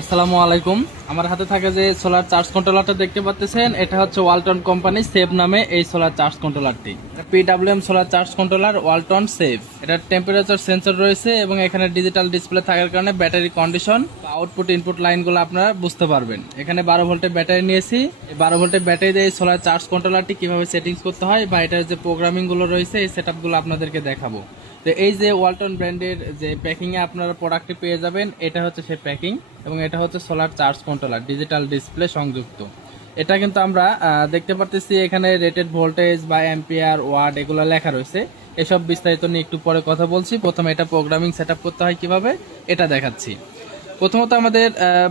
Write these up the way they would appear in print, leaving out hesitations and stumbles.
আসসালামু আলাইকুম। আমার হাতে থাকে যে সোলার চার্জ কন্ট্রোলারটা দেখতে পাচ্ছেন, এটা হচ্ছে ওয়ালটন কোম্পানি সেভ নামে এই সোলার চার্জ কন্ট্রোলারটি। PWM solar charge controller Walton save. এটার টেম্পারেচার সেন্সর রয়েছে এবং এখানে ডিজিটাল ডিসপ্লে থাকার কারণে ব্যাটারি কন্ডিশন বা আউটপুট ইনপুট লাইনগুলো আপনারা বুঝতে পারবেন। এখানে 12 ভোল্টের ব্যাটারি নিয়েছি। এই 12 ভোল্টের ব্যাটারি দিয়ে এই সোলার চার্জ কন্ট্রোলারটি কিভাবে সেটিংস করতে হয় বা এটার যে প্রোগ্রামিং গুলো রয়েছে এই সেটআপগুলো আপনাদেরকে দেখাবো। তো এই যে ওয়ালটন ব্র্যান্ডের যে প্যাকিংয়ে আপনারা প্রোডাক্টটি পেয়ে যাবেন, এটা হচ্ছে সেই প্যাকিং এবং এটা হচ্ছে solar charge controller digital display সংযুক্ত। এটা কিন্তু আমরা দেখতে পারতেছি এখানে রেটেড ভোল্টেজ বা অ্যাম্পিয়ার ওয়াট এগুলো লেখা রয়েছে। এসব বিস্তারিত নিয়ে একটু পরে কথা বলছি। প্রথমে এটা প্রোগ্রামিং সেটআপ করতে হয় কিভাবে এটা দেখাচ্ছি। প্রথমত আমাদের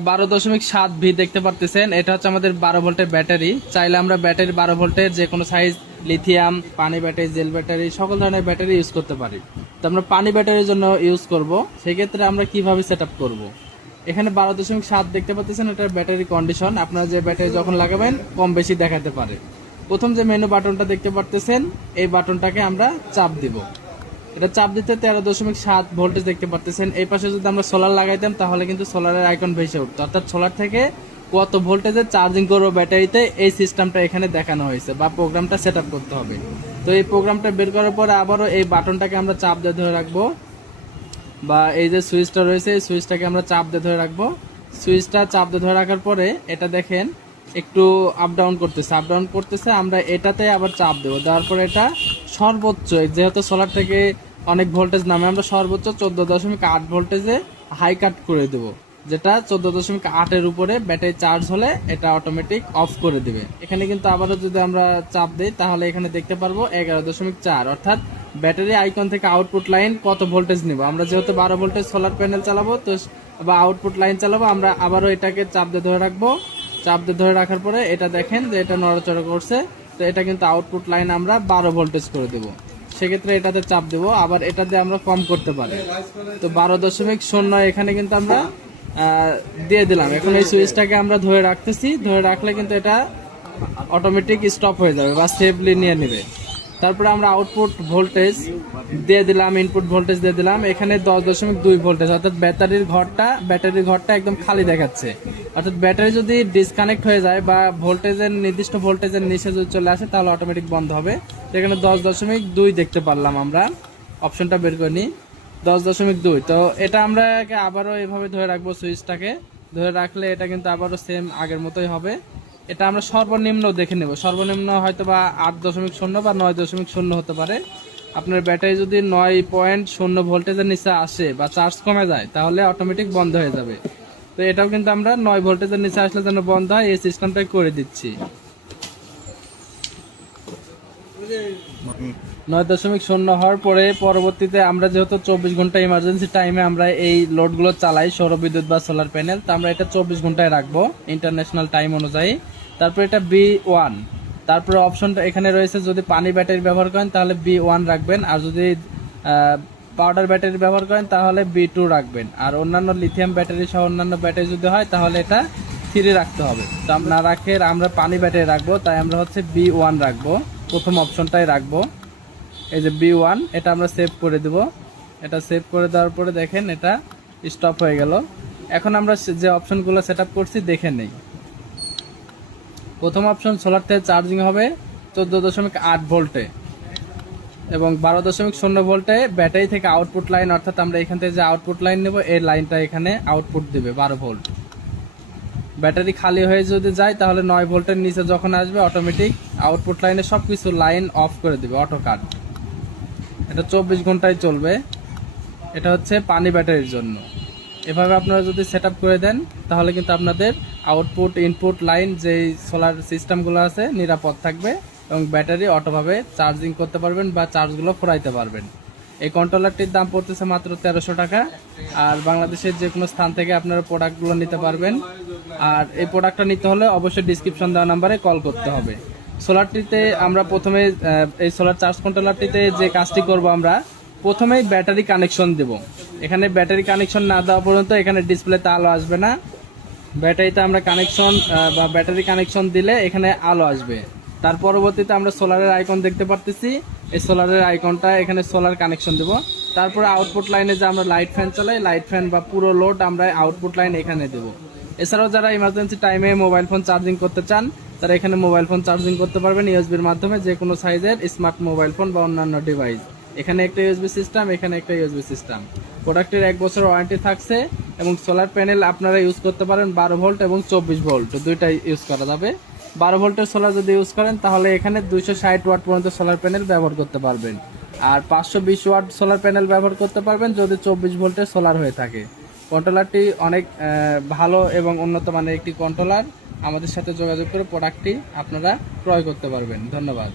12.7 ভি দেখতে পারতেছেন, এটা হচ্ছে আমাদের 12 ভোল্টের ব্যাটারি। চাইলে আমরা ব্যাটারি 12 ভোল্টের যে কোনো সাইজ লিথিয়াম, পানি ব্যাটারি, জেল ব্যাটারি সকল ধরনের ব্যাটারি ইউজ করতে পারি। তো আমরা পানি ব্যাটারির জন্য ইউজ করব, সেক্ষেত্রে আমরা কিভাবে সেট আপ করবো। এখানে 12.7 দেখতে পাচ্ছেন, এটার ব্যাটারি কন্ডিশন। আপনারা যে ব্যাটারি যখন লাগাবেন কম বেশি দেখাতে পারে। প্রথম যে মেনু বাটনটা দেখতে পারতেছেন, এই বাটনটাকে আমরা চাপ দিব। এটা চাপ দিতে 13.7 ভোল্টেজ দেখতে পারতেছেন। এই পাশে যদি আমরা সোলার লাগাইতাম তাহলে কিন্তু সোলারের আইকন ভেসে উঠতো, অর্থাৎ সোলার থেকে কত ভোল্টেজে চার্জিং করবো ব্যাটারিতে এই সিস্টেমটা এখানে দেখানো হয়েছে বা প্রোগ্রামটা সেট আপ করতে হবে। তো এই প্রোগ্রামটা বের করার পরে আবারও এই বাটনটাকে আমরা চাপ দিয়ে ধরে রাখবো, বা এই যে সুইচটা রয়েছে এই সুইচটাকে আমরা চাপ দিয়ে ধরে রাখবো। সুইচটা চাপ দিয়ে ধরে রাখার পরে এটা দেখেন একটু আপ ডাউন করতেছে। আমরা এটাতে আবার চাপ দেবো, দেওয়ার পরে এটা সর্বোচ্চ, যেহেতু সোলার থেকে অনেক ভোল্টেজ নামে, আমরা সর্বোচ্চ 14.8 ভোল্টেজে হাই কাট করে দেবো, যেটা 14.8-এর উপরে ব্যাটারি চার্জ হলে এটা অটোমেটিক অফ করে দিবে। এখানে কিন্তু আবারও যদি আমরা চাপ দিই তাহলে এখানে দেখতে পারবো 11.4, অর্থাৎ ব্যাটারি আইকন থেকে আউটপুট লাইন কত ভোল্টেজ নিব। আমরা যেহেতু 12 ভোল্টেজ সোলার প্যানেল চালাবো তো বা আউটপুট লাইন চালাবো, আমরা আবারও এটাকে চাপ দিয়ে ধরে রাখবো। চাপ দিয়ে ধরে রাখার পরে এটা দেখেন যে এটা নড়াচড়া করছে, তো এটা কিন্তু আউটপুট লাইন আমরা 12 ভোল্টেজ করে দেবো। সেক্ষেত্রে এটাতে চাপ দেবো, আবার এটা দিয়ে আমরা কম করতে পারি। তো 12.0 এখানে কিন্তু আমরা দিয়ে দিলাম। এখন এই সুইচটাকে আমরা ধরে রাখতেছি, ধরে রাখলে কিন্তু এটা অটোমেটিক স্টপ হয়ে যাবে বা সেফলি নিয়ে নেবে। তারপরে আমরা আউটপুট ভোল্টেজ দিয়ে দিলাম, ইনপুট ভোল্টেজ দিয়ে দিলাম। এখানে 10.2 ভোল্টেজ, অর্থাৎ ব্যাটারির ঘরটা একদম খালি দেখাচ্ছে। অর্থাৎ ব্যাটারি যদি ডিসকানেক্ট হয়ে যায় বা ভোল্টেজের নির্দিষ্ট ভোল্টেজের নিচে যদি চলে আসে তাহলে অটোমেটিক বন্ধ হবে। এখানে 10.2 দেখতে পারলাম, আমরা অপশনটা বের করে নিই 10.2। তো এটা আমরা আবারও এভাবে ধরে রাখবো, সুইচটাকে ধরে রাখলে এটা কিন্তু আবারও সেম আগের মতোই হবে। এটা আমরা সর্বনিম্ন দেখে নেব, সর্বনিম্ন হয়তো বা 8.0 বা 9.0 হতে পারে। আপনার ব্যাটারি যদি 9.0 ভোল্টেজের নিচে আসে বা চার্জ কমে যায় তাহলে অটোমেটিক বন্ধ হয়ে যাবে। তো এটাও কিন্তু আমরা 9 ভোল্টেজের নিচে আসলে যেন বন্ধ হয় এই সিস্টেমটাই করে দিচ্ছি। 9.0 হওয়ার পরে পরবর্তীতে আমরা যেহেতু 24 ঘন্টা ইমার্জেন্সি টাইমে আমরা এই লোডগুলো চালাই, সৌরবিদ্যুৎ বা সোলার প্যানেল, তো আমরা এটা 24 ঘন্টায় রাখবো ইন্টারন্যাশনাল টাইম অনুযায়ী। তারপর এটা B1, তারপরে অপশনটা এখানে রয়েছে, যদি পানি ব্যাটারি ব্যবহার করেন তাহলে B1 রাখবেন, আর যদি পাউডার ব্যাটারি ব্যবহার করেন তাহলে B2 রাখবেন, আর অন্যান্য লিথিয়াম ব্যাটারি সহ অন্যান্য ব্যাটারি যদি হয় তাহলে এটা 3 রাখতে হবে। তো আমরা আমরা পানি ব্যাটারি রাখবো, তাই আমরা হচ্ছে B1 রাখবো, প্রথম অপশনটাই রাখবো। এই যে B1, এটা আমরা সেভ করে দেব। এটা সেভ করে দেওয়ার পরে দেখেন এটা স্টপ হয়ে গেল। এখন আমরা যে অপশনগুলো সেট আপ করছি দেখে নেই। প্রথম অপশন, সোলার থেকে চার্জিং হবে 14.8 ভোল্টে এবং 12.0 ভোল্টে ব্যাটারি থেকে আউটপুট লাইন, অর্থাৎ আমরা এখান থেকে যে আউটপুট লাইন নেব এই লাইনটা এখানে আউটপুট দেবে 12 ভোল্ট। ব্যাটারি খালি হয়ে যদি যায় তাহলে 9 ভোল্টের নিচে যখন আসবে অটোমেটিক আউটপুট লাইনে সবকিছু লাইন অফ করে দেবে, অটো কাট। এটা 24 ঘন্টায় চলবে। এটা হচ্ছে পানি ব্যাটারির জন্য। এভাবে আপনারা যদি সেট আপ করে দেন তাহলে কিন্তু আপনাদের আউটপুট ইনপুট লাইন যেই সোলার সিস্টেমগুলো আছে নিরাপদ থাকবে এবং ব্যাটারি অটোভাবে চার্জিং করতে পারবেন বা চার্জগুলো ফুরাইতে পারবেন। এই কন্ট্রোলারটির দাম পড়তেছে মাত্র 1300 টাকা, আর বাংলাদেশের যে কোনো স্থান থেকে আপনারা প্রোডাক্টগুলো নিতে পারবেন। আর এই প্রোডাক্টটা নিতে হলে অবশ্যই ডিসক্রিপশন দেওয়া নাম্বারে কল করতে হবে। সোলারটিতে আমরা প্রথমে এই সোলার চার্জ কন্ট্রোলারটিতে যে কাজটি করব, আমরা প্রথমেই ব্যাটারি কানেকশন দেব। এখানে ব্যাটারি কানেকশন না দেওয়া পর্যন্ত এখানে ডিসপ্লেতে আলো আসবে না। ব্যাটারিতে আমরা কানেকশন বা ব্যাটারি কানেকশন দিলে এখানে আলো আসবে। তার পরবর্তীতে আমরা সোলারের আইকন দেখতে পারতেছি, এই সোলারের আইকনটা এখানে সোলার কানেকশন দেব। তারপরে আউটপুট লাইনে যে আমরা লাইট ফ্যান চালাই, লাইট ফ্যান বা পুরো লোড আমরা আউটপুট লাইন এখানে দেবো। এছাড়াও যারা ইমার্জেন্সি টাইমে মোবাইল ফোন চার্জিং করতে চান, তারা এখানে মোবাইল ফোন চার্জিং করতে পারবেন ইউএসবির মাধ্যমে, যে কোনো সাইজের স্মার্ট মোবাইল ফোন বা অন্যান্য ডিভাইস। এখানে একটা ইউএসবি সিস্টেম, এখানে একটা ইউএসবি সিস্টেম। প্রোডাক্টের 1 বছর ওয়ারেন্টি থাকছে এবং সোলার প্যানেল আপনারা ইউজ করতে পারেন 12 ভোল্ট এবং 24 ভোল্ট, দুইটাই ইউজ করা যাবে। 12 ভোল্টের সোলার যদি ইউজ করেন তাহলে এখানে 260 ওয়াট পর্যন্ত সোলার প্যানেল ব্যবহার করতে পারবেন, আর 520 ওয়াট সোলার প্যানেল ব্যবহার করতে পারবেন যদি 24 ভোল্টের সোলার হয়ে থাকে। কন্ট্রোলারটি অনেক ভালো এবং উন্নত মানের একটি কন্ট্রোলার। আমাদের সাথে যোগাযোগ করে প্রোডাক্টটি আপনারা ক্রয় করতে পারবেন। ধন্যবাদ।